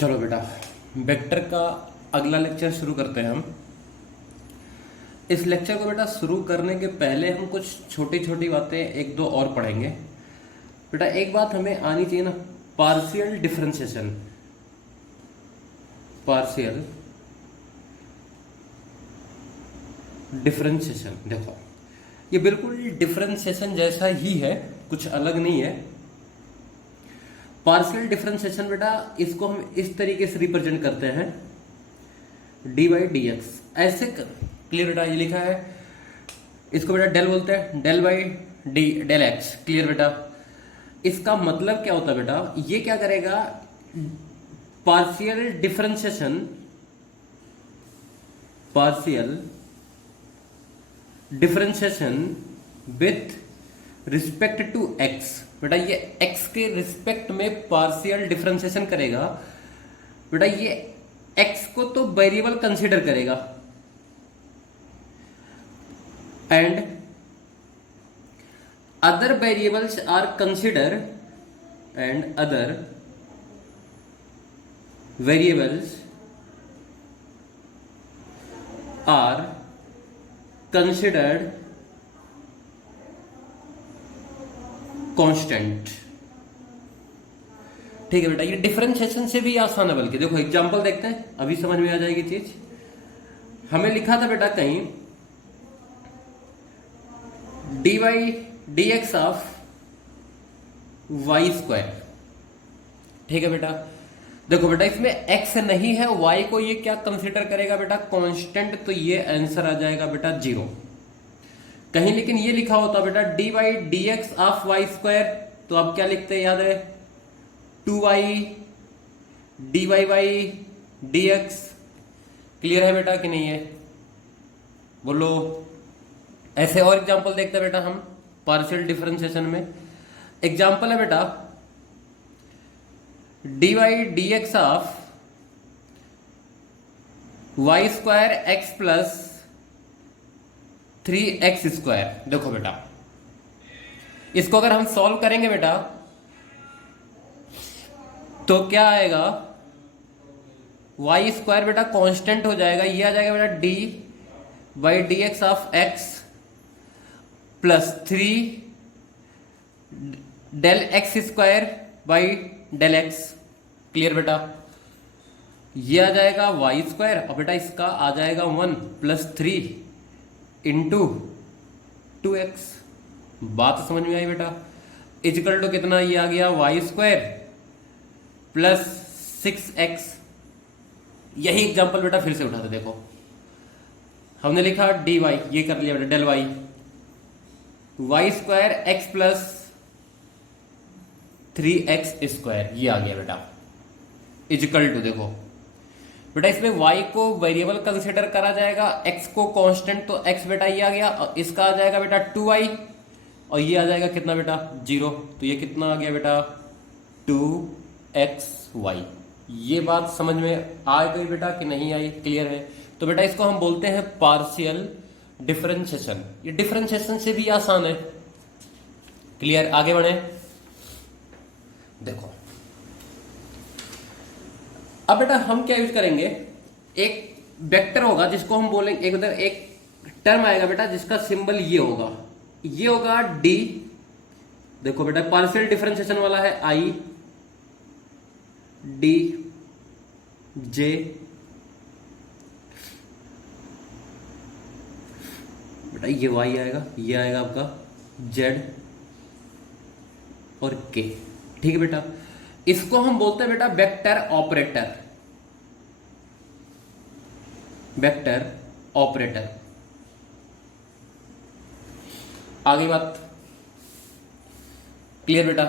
चलो बेटा, वेक्टर का अगला लेक्चर शुरू करते हैं हम। इस लेक्चर को बेटा शुरू करने के पहले हम कुछ छोटी छोटी बातें एक दो और पढ़ेंगे। बेटा एक बात हमें आनी चाहिए ना, पार्शियल डिफरेंशिएशन। पार्शियल डिफरेंशिएशन देखो, ये बिल्कुल डिफरेंशिएशन जैसा ही है, कुछ अलग नहीं है। पार्शियल डिफरेंशिएशन बेटा, इसको हम इस तरीके से रिप्रेजेंट करते हैं, डी बाई डी एक्स। ऐसे क्लियर बेटा, ये लिखा है, इसको बेटा डेल बोलते हैं, del by d del x. Clear बेटा, इसका मतलब क्या होता है बेटा, ये क्या करेगा, partial differentiation, partial differentiation with respect to x. बेटा ये एक्स के रिस्पेक्ट में पार्शियल डिफरेंशिएशन करेगा। बेटा ये एक्स को तो वेरिएबल कंसीडर करेगा and other variables are consider and other variables are considered constant. ठीक है बेटा, ये डिफरेंशिएशन से भी आसान है, बल्कि देखो एग्जांपल देखते हैं, अभी समझ में आ जाएगी चीज। हमें लिखा था बेटा कहीं d by d x of y square. ठीक है बेटा, देखो बेटा इसमें x नहीं है, y को ये क्या कंसीडर करेगा बेटा, कांस्टेंट। तो ये आंसर आ जाएगा बेटा 0। कहीं लेकिन ये लिखा होता बेटा d by d x of y square, तो आप क्या लिखते हैं याद है, 2y d y by d x. Clear है बेटा कि नहीं है, बोलो। ऐसे और एग्जाम्पल देखते हैं बेटा हम पार्शियल डिफरेंशिएशन में। एग्जाम्पल है बेटा d y d x of y square x plus 3x square. देखो बेटा इसको अगर हम सॉल्व करेंगे बेटा तो क्या आएगा, वाई स्क्वायर बेटा कांस्टेंट हो जाएगा, ये आ जाएगा बेटा d by d x of x plus 3 del x square by del x. Clear बेटा, ये आ जाएगा वाई स्क्वायर और बेटा इसका आ जाएगा 1 प्लस 3 इंटू 2x। बात समझ में आई बेटा, इजिकल टू कितना, ये आ गया वाई स्क्वायर प्लस 6x। यही एग्जांपल बेटा फिर से उठाते, देखो हमने लिखा डी वाई, ये कर लिया बेटा del y, y square x plus 3x square, ये आ गया बेटा इजिकल टू। देखो बेटा इसमें y को वेरिएबल कंसीडर करा जाएगा, x को कांस्टेंट, तो x बेटा ये आ गया, और इसका आ जाएगा बेटा 2y और ये आ जाएगा कितना बेटा 0। तो ये कितना आ गया बेटा 2xy। ये बात समझ में आ गई बेटा कि नहीं आई, क्लियर है। तो बेटा इसको हम बोलते हैं पार्शियल डिफरेंशिएशन। ये डिफरेंशिएशन से भी आसान है। क्लियर, आगे बढ़े। देखो अब बेटा हम क्या यूज करेंगे, एक वेक्टर होगा जिसको हम बोलेंगे, एक उधर एक टर्म आएगा बेटा जिसका सिंबल ये होगा, ये होगा डी। देखो बेटा पार्शियल डिफरेंशिएशन वाला है आई डी जे। बेटा ये वाई आएगा, ये आएगा आपका जेड और के। ठीक है बेटा, इसको हम बोलते हैं बेटा वेक्टर ऑपरेटर, वेक्टर ऑपरेटर। आगे बात क्लियर बेटा।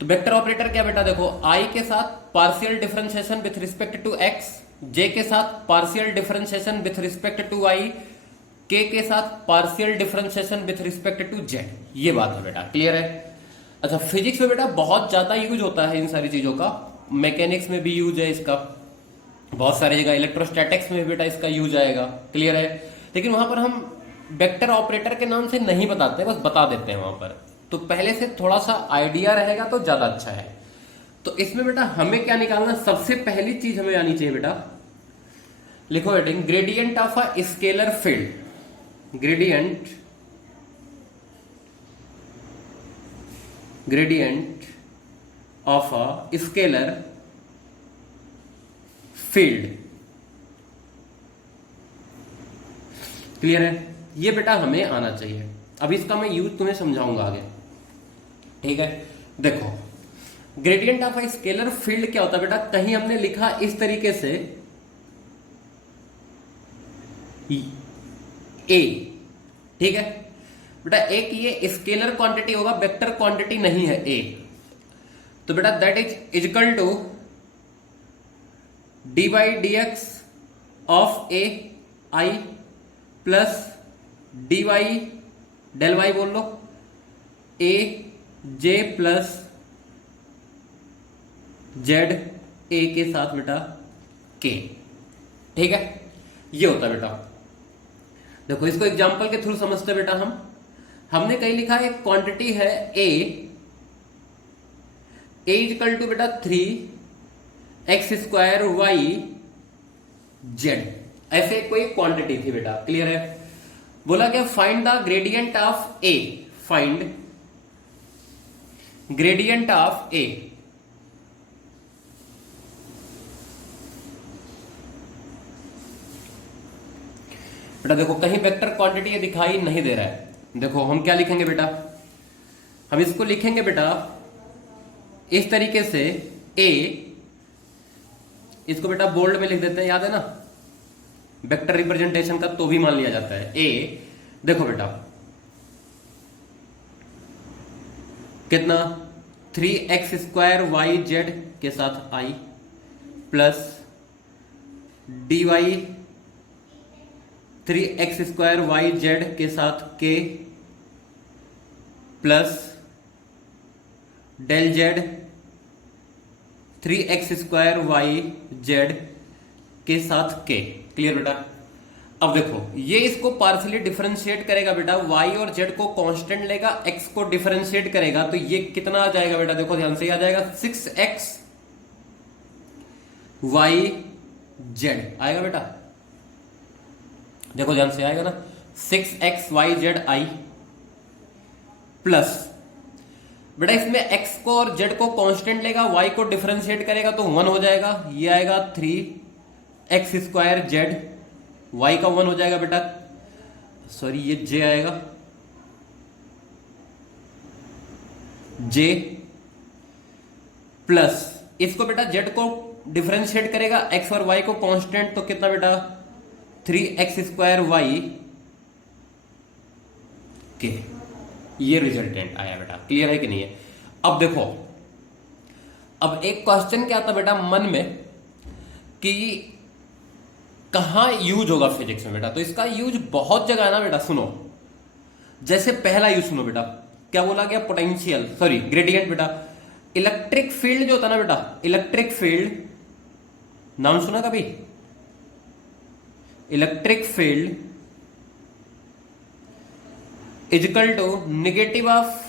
तो वेक्टर ऑपरेटर क्या बेटा, देखो आई के साथ partial differentiation with respect to x, j के साथ partial differentiation with respect to y, k साथ partial differentiation with respect to z. ये बात है बेटा, क्लियर है। अच्छा, फिजिक्स में बेटा बहुत ज्यादा यूज होता है इन सारी चीजों का, मैकेनिक्स में भी यूज है इसका बहुत सारी जगह, इलेक्ट्रोस्टैटिक्स में बेटा इसका यूज आएगा। क्लियर है, लेकिन वहां पर हम वेक्टर ऑपरेटर के नाम से नहीं बताते, बस बता देते हैं वहां पर, तो पहले से थोड़ा सा आइडिया रहेगा तो ज्यादा अच्छा है। तो इसमें बेटा हमें क्या निकालना, सबसे पहली चीज हमें आनी चाहिए बेटा, लिखो heading gradient of a scalar field, gradient of a scalar field. Clear है, ये बेटा हमें आना चाहिए। अब इसका मैं यूज तुम्हें समझाऊंगा आगे, ठीक है। देखो gradient of a scalar field क्या होता है बेटा, कहीं हमने लिखा इस तरीके से ए, ठीक है बेटा, एक ये स्केलर क्वांटिटी होगा, वेक्टर क्वांटिटी नहीं है ए, तो बेटा that is equal to d by d x of a i plus d y del y बोल लो ए जे प्लस जेड ए के साथ बेटा के, ठीक है। ये होता है बेटा, देखो इसको एग्जांपल के थ्रू समझते हैं बेटा। हमने कहीं लिखा है क्वांटिटी है ए इक्वल टू बेटा 3x² y z, ऐसे कोई क्वांटिटी थी बेटा, क्लियर है। बोला क्या, find the gradient of A, find gradient of A. बेटा देखो कहीं वेक्टर क्वांटिटी ये दिखाई नहीं दे रहा है, देखो हम क्या लिखेंगे बेटा, हम इसको लिखेंगे बेटा इस तरीके से ए, इसको बेटा बोल्ड में लिख देते हैं, याद है ना वेक्टर रिप्रेजेंटेशन का तो भी मान लिया जाता है ए। देखो बेटा कितना 3x² yz के साथ i plus dy 3x² yz के साथ k plus del z 3x² yz के साथ k, क्लियर बेटा। अब देखो ये इसको पार्शियली डिफरेंशिएट करेगा बेटा, y और z को कांस्टेंट लेगा, x को डिफरेंशिएट करेगा, तो ये कितना आ जाएगा बेटा, देखो ध्यान से आ जाएगा 6x y z आएगा बेटा, देखो ध्यान से आएगा ना 6x y z i plus बेटा इसमें x को और z को कांस्टेंट लेगा, y को डिफरेंशिएट करेगा तो 1 हो जाएगा, ये आएगा 3x² z, y का 1 हो जाएगा बेटा, सॉरी ये j आएगा, j प्लस इसको बेटा z को डिफरेंशिएट करेगा, x और y को कांस्टेंट, तो कितना बेटा 3x² y के, ये रिजल्टेंट आया बेटा, क्लियर है कि नहीं है। अब देखो अब एक क्वेश्चन क्या आता बेटा मन में कि कहां यूज होगा फिजिक्स में बेटा, तो इसका यूज बहुत जगह है ना बेटा। सुनो जैसे पहला यूज सुनो बेटा, क्या बोला गया, पोटेंशियल सॉरी ग्रेडियंट बेटा, इलेक्ट्रिक फील्ड जो होता ना बेटा, इलेक्ट्रिक फील्ड नाम सुना कभी, electric field is equal to negative of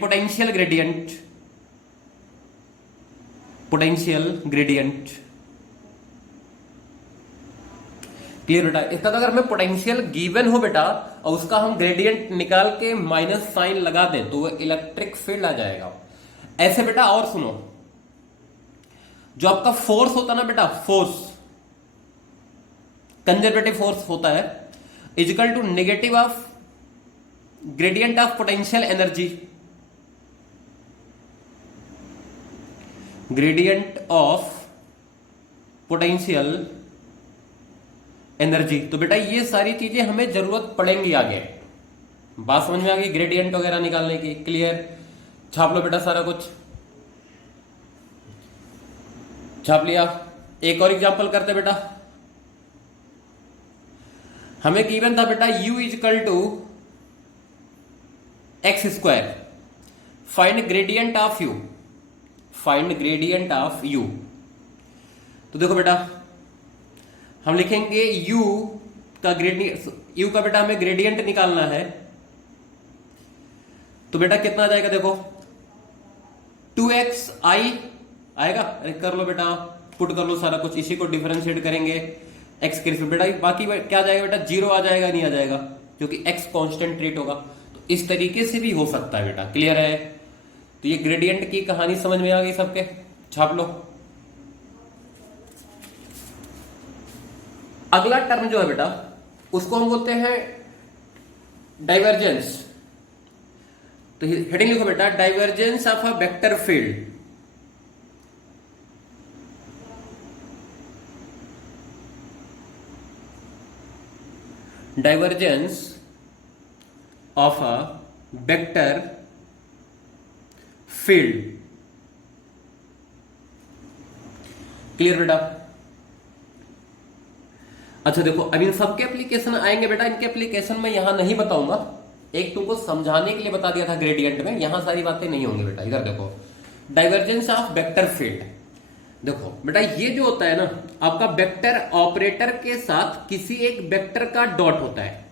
potential gradient, potential gradient, clear बेटा। इसका तो अगर हमें पोटेंशियल गिवन हो बेटा और उसका हम ग्रेडियंट निकाल के माइनस साइन लगा दें तो वो इलेक्ट्रिक फील्ड आ जाएगा। ऐसे बेटा और सुनो, जो आपका फोर्स होता ना बेटा, फोर्स कंजर्वेटिव फोर्स होता है, is equal to negative of gradient of potential energy, gradient of potential energy. तो बेटा ये सारी चीजें हमें जरूरत पड़ेंगी आगे, बात समझ में आ गई, ग्रेडियंट वगैरह निकालने की, क्लियर। छाप लो बेटा सारा कुछ, छाप लिया। एक और एग्जांपल करते बेटा, हमें गिवन था बेटा u is equal to x², find gradient of u, find gradient of u। तो देखो बेटा हम लिखेंगे u का ग्रेडियंट, u का बेटा हमें ग्रेडियंट निकालना है, तो बेटा कितना आ जाएगा, देखो 2x i आएगा, अरे कर लो बेटा, पुट कर लो सारा कुछ, इसी को डिफरेंशिएट करेंगे x के रिस्पेक्ट बेटा, बाकी क्या आ जाएगा बेटा, जीरो आ जाएगा, नहीं आ जाएगा, क्योंकि x कांस्टेंट रेट होगा। तो इस तरीके से भी हो सकता है बेटा, क्लियर है। तो ये ग्रेडियंट की कहानी समझ में आ गई सबके, छाप लो। अगला टर्म जो है बेटा उसको हम बोलते हैं डाइवर्जेंस। तो हेडिंग लिखो बेटा, divergence of a vector field. Divergence of a vector field, clear बेटा। अच्छा देखो, अब इन सबके एप्लीकेशन आएंगे बेटा, इनके एप्लीकेशन में यहां नहीं बताऊंगा, एक तुमको समझाने के लिए बता दिया था ग्रेडियंट में, यहां सारी बातें नहीं होंगी बेटा। इधर देखो, डाइवर्जेंस ऑफ वेक्टर फील्ड। देखो बेटा, ये जो होता है ना आपका वेक्टर ऑपरेटर के साथ किसी एक वेक्टर का डॉट होता है,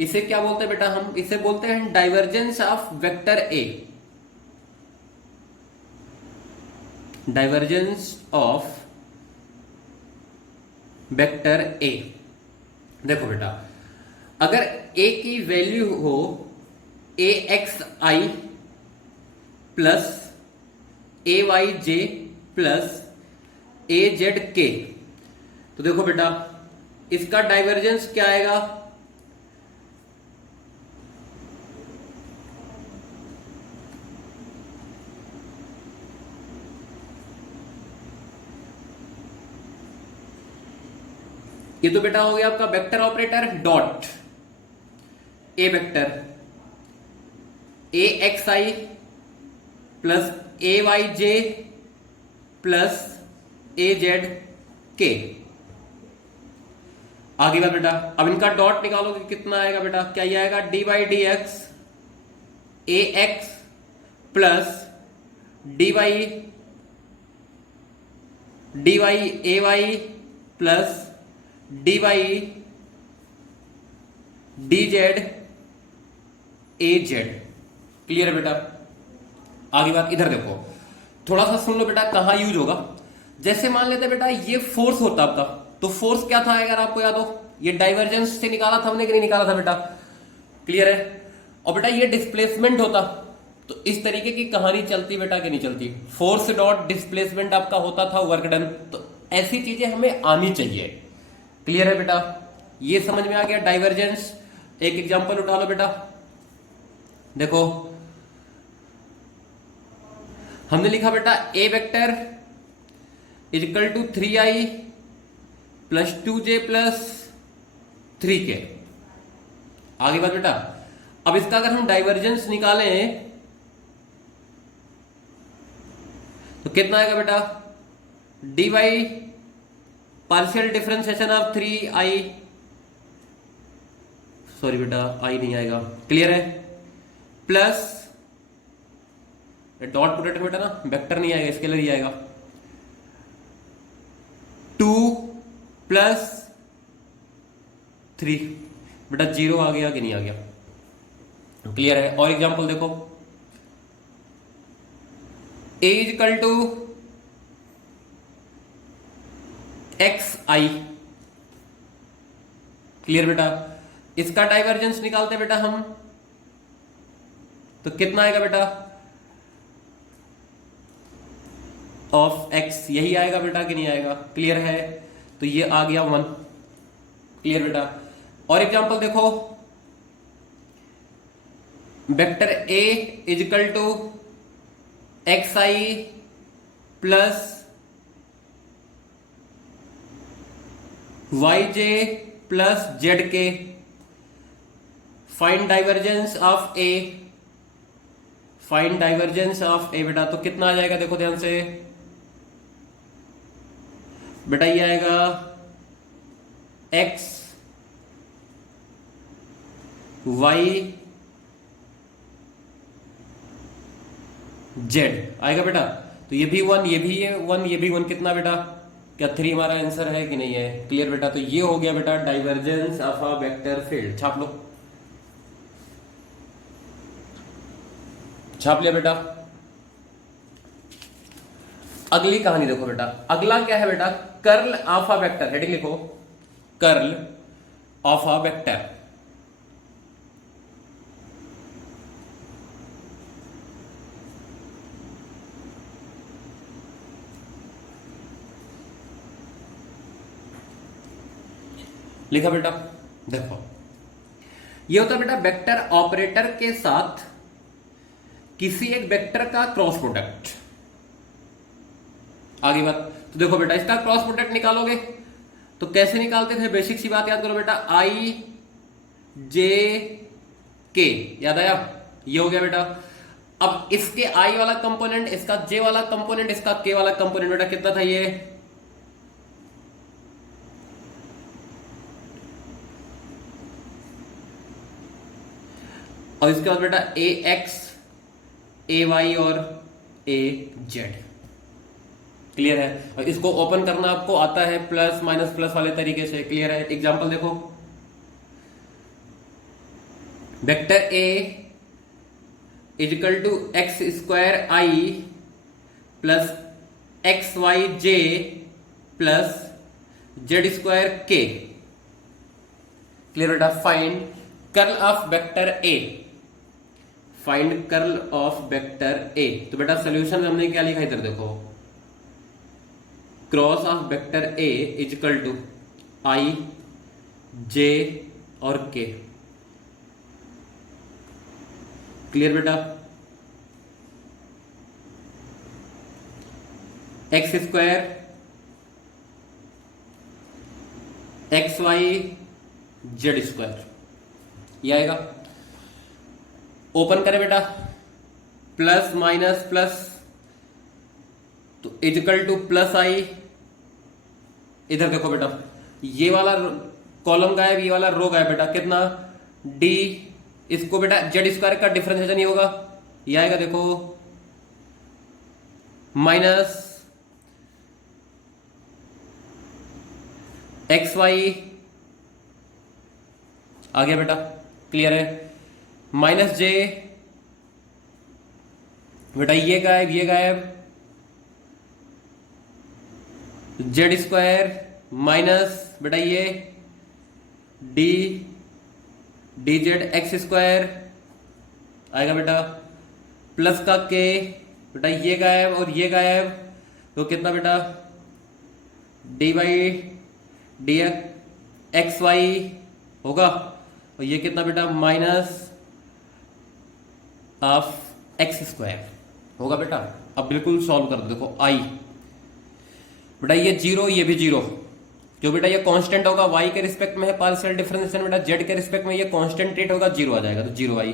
इसे क्या बोलते हैं बेटा, हम इसे बोलते हैं divergence of vector A. Divergence of vector ए। देखो बेटा, अगर ए की वैल्यू हो ए x i plus a y j plus a z के, तो देखो बेटा इसका डाइवर्जेंस क्या आएगा, ये तो बेटा हो गया आपका vector operator dot a vector a x i plus a y j plus a z k. आगे बात बेटा, अब इनका डॉट निकालोगे कितना आएगा बेटा, क्या ये आएगा d y d x a x plus d y a y plus d y d z a z. Clear है बेटा। आगे बात इधर देखो, थोड़ा सा सुन लो बेटा, कहां यूज होगा। जैसे मान लेते बेटा ये फोर्स होता आपका, तो फोर्स क्या था अगर आपको याद हो, ये डाइवर्जेंस से निकाला था हमने कि नहीं निकाला था बेटा, क्लियर है। और बेटा ये डिस्प्लेसमेंट होता, तो इस तरीके की कहानी चलती बेटा कि नहीं चलती, फोर्स डॉट डिस्प्लेसमेंट आपका होता था वर्क डन। तो ऐसी चीजें हमें आनी चाहिए, क्लियर है बेटा। ये समझ में आ गया डाइवर्जेंस। एक एग्जांपल उठा लो बेटा, देखो हमने लिखा बेटा A vector is equal to 3i plus 2j plus 3k। आगे बात बेटा, अब इसका अगर हम डाइवर्जेंस निकालें तो कितना आएगा बेटा, dy partial differentiation of 3i, sorry बेटा i नहीं आएगा, क्लियर है, प्लस डॉट प्रोडक्ट बेटा ना, वेक्टर नहीं आएगा, स्केलर ही आएगा, 2 प्लस 3 बेटा, 0 आ गया कि नहीं आ गया, क्लियर है। और एग्जांपल देखो, a is equal to x i, clear बेटा। इसका डाइवर्जेंस निकालते बेटा हम, तो कितना आएगा बेटा, ऑफ एक्स, यही आएगा बेटा कि नहीं आएगा, क्लियर है। तो ये आ गया 1, क्लियर बेटा। और एग्जांपल देखो, vector A is equal to x i plus y j plus z k, find divergence of A, find divergence of A बेटा, तो कितना आ जाएगा देखो ध्यान से बेटा, ये आएगा एक्स वाई जेड आएगा बेटा। तो ये भी 1, ये भी 1, ये भी 1, कितना बेटा, क्या 3 हमारा आंसर है कि नहीं है, क्लियर बेटा। तो ये हो गया बेटा divergence of a vector field, छाप लो, छाप लिया बेटा। अगली कहानी देखो बेटा, अगला क्या है बेटा, curl of a vector, heading लिखो, कर्ल ऑफ अ वेक्टर। लिखा बेटा, देखो ये होता है बेटा वेक्टर ऑपरेटर के साथ किसी एक वेक्टर का क्रॉस प्रोडक्ट। आगे बात, तो देखो बेटा इसका क्रॉस प्रोडक्ट निकालोगे तो कैसे निकालते थे, बेसिक सी बात याद करो बेटा, आई जे के, याद आया, ये हो गया बेटा। अब इसके आई वाला कंपोनेंट, इसका जे वाला कंपोनेंट, इसका के वाला कंपोनेंट, बेटा कितना था ये, और इसके बाद बेटा ए एक्स, ए वाई और ए जेड। क्लियर है, और इसको ओपन करना आपको आता है प्लस माइनस प्लस वाले तरीके से। क्लियर है, एग्जांपल देखो, vector A is equal to x square i plus x y j plus z square k. Clear बेटा, find curl of vector A, find curl of vector A. तो बेटा solution हमने क्या लिखा इधर देखो, cross of vector A is equal to i j और k. Clear बेटा, x square x y z square, ये आएगा। ओपन करें बेटा, प्लस माइनस प्लस, तो इजिकल टू प्लस आई, इधर देखो बेटा ये वाला कॉलम गायब, ये वाला रो गायब बेटा, कितना डी, इसको बेटा जेड स्क्वायर का डिफरेंशिएशन ही होगा, ये आएगा देखो माइनस एक्स वाई, आ गया बेटा। क्लियर है, माइनस जे, बेटा ये गायब, ये गायब, जेड स्क्वायर माइनस बेटा ये D D Z x square आएगा बेटा, प्लस का के, बेटा ये गायब और ये गायब, तो कितना बेटा d by d x y होगा, और ये कितना बेटा माइनस ऑफ एक्स स्क्वायर होगा बेटा। अब बिल्कुल सॉल्व कर दो, देखो आई, बेटा ये जीरो, ये भी जीरो, क्यों बेटा ये कांस्टेंट होगा, y के रिस्पेक्ट में है पार्शियल डिफरेंशिएशन, बेटा z के रिस्पेक्ट में ये कांस्टेंट रेट होगा, जीरो आ जाएगा, तो जीरो y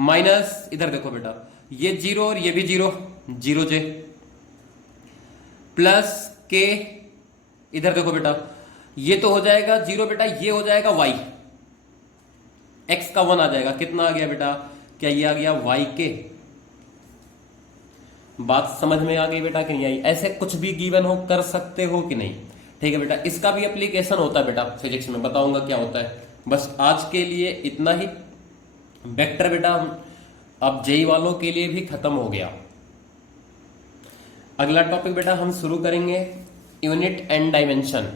माइनस, इधर देखो बेटा ये जीरो और ये भी zero, zero j plus k, इधर देखो बेटा ये तो हो जाएगा जीरो बेटा, ये हो जाएगा y, x का 1 आ जाएगा, कितना आ गया बेटा, क्या ये आ गया y के। बात समझ में आ गई बेटा कि नहीं आई? ऐसे कुछ भी गिवन हो कर सकते हो कि नहीं? ठीक है बेटा, इसका भी एप्लीकेशन होता है बेटा फिजिक्स में, बताऊंगा क्या होता है। बस आज के लिए इतना ही। वेक्टर बेटा अब जेई वालों के लिए भी खत्म हो गया। अगला टॉपिक बेटा हम शुरू करेंगे यूनिट एंड डायमेंशन।